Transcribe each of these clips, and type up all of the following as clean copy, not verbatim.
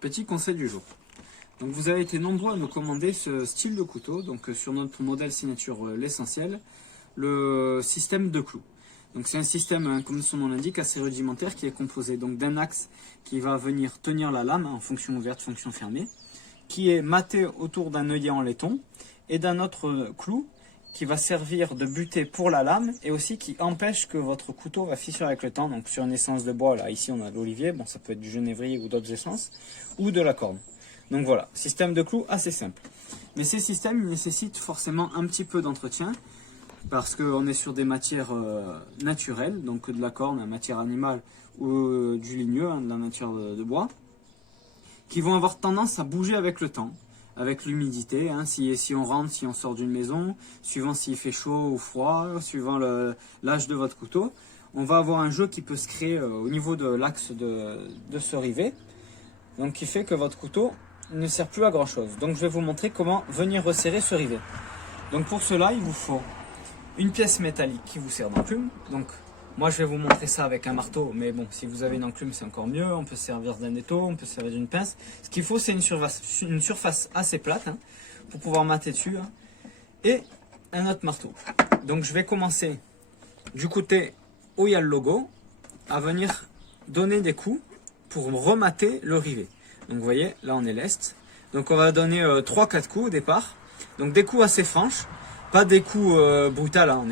Petit conseil du jour. Donc vous avez été nombreux à nous commander ce style de couteau, donc sur notre modèle signature l'essentiel, le système de clous. Donc c'est un système, comme son nom l'indique, assez rudimentaire qui est composé donc d'un axe qui va venir tenir la lame en fonction ouverte, fonction fermée, qui est maté autour d'un œillet en laiton et d'un autre clou qui va servir de butée pour la lame et aussi qui empêche que votre couteau va fissurer avec le temps. Donc sur une essence de bois, là ici on a de l'olivier, bon ça peut être du genévrier ou d'autres essences, ou de la corne. Donc voilà, système de clous assez simple. Mais ces systèmes nécessitent forcément un petit peu d'entretien parce qu'on est sur des matières naturelles, donc de la corne, une matière animale ou du ligneux, de la matière de bois, qui vont avoir tendance à bouger avec le temps, avec l'humidité, si on rentre, si on sort d'une maison, suivant s'il fait chaud ou froid, suivant l'âge de votre couteau, on va avoir un jeu qui peut se créer au niveau de l'axe de ce rivet, donc qui fait que votre couteau ne sert plus à grand chose. Donc je vais vous montrer comment venir resserrer ce rivet. Donc pour cela, il vous faut une pièce métallique qui vous sert d'enclume. Donc moi je vais vous montrer ça avec un marteau, mais bon, si vous avez une enclume c'est encore mieux. On peut se servir d'un étau, on peut se servir d'une pince. Ce qu'il faut c'est une surface assez plate pour pouvoir mater dessus et un autre marteau. Donc je vais commencer du côté où il y a le logo à venir donner des coups pour remater le rivet. Donc vous voyez, là on est lest. Donc on va donner 3-4 coups au départ. Donc des coups assez franches. Pas des coups brutals, on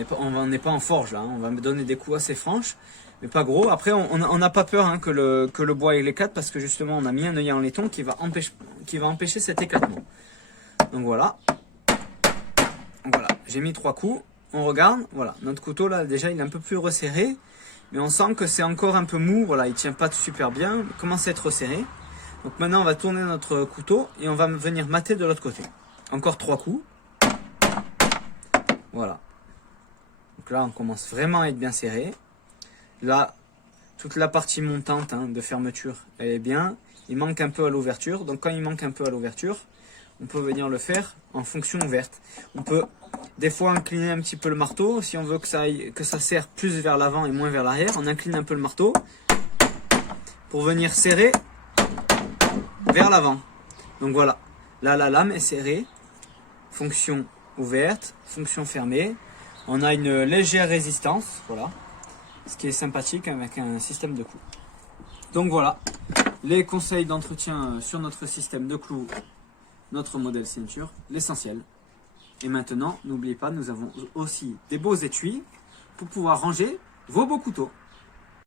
n'est pas en forge là, on va me donner des coups assez franches, mais pas gros. Après on n'a pas peur que le bois il éclate parce que justement on a mis un œillet en laiton qui va empêcher cet éclatement. Donc voilà, j'ai mis 3 coups, on regarde, voilà, notre couteau là déjà il est un peu plus resserré, mais on sent que c'est encore un peu mou, voilà, il tient pas super bien, il commence à être resserré. Donc maintenant on va tourner notre couteau et on va venir mater de l'autre côté. Encore 3 coups. Voilà. Donc là, on commence vraiment à être bien serré. Là, toute la partie montante de fermeture, elle est bien. Il manque un peu à l'ouverture. Donc quand il manque un peu à l'ouverture, on peut venir le faire en fonction ouverte. On peut des fois incliner un petit peu le marteau. Si on veut que ça serre plus vers l'avant et moins vers l'arrière, on incline un peu le marteau pour venir serrer vers l'avant. Donc voilà. Là, la lame est serrée. Fonction ouverte, fonction fermée. On a une légère résistance, voilà, ce qui est sympathique avec un système de clous. Donc voilà, les conseils d'entretien sur notre système de clous, notre modèle ceinture, l'essentiel. Et maintenant, n'oubliez pas, nous avons aussi des beaux étuis pour pouvoir ranger vos beaux couteaux.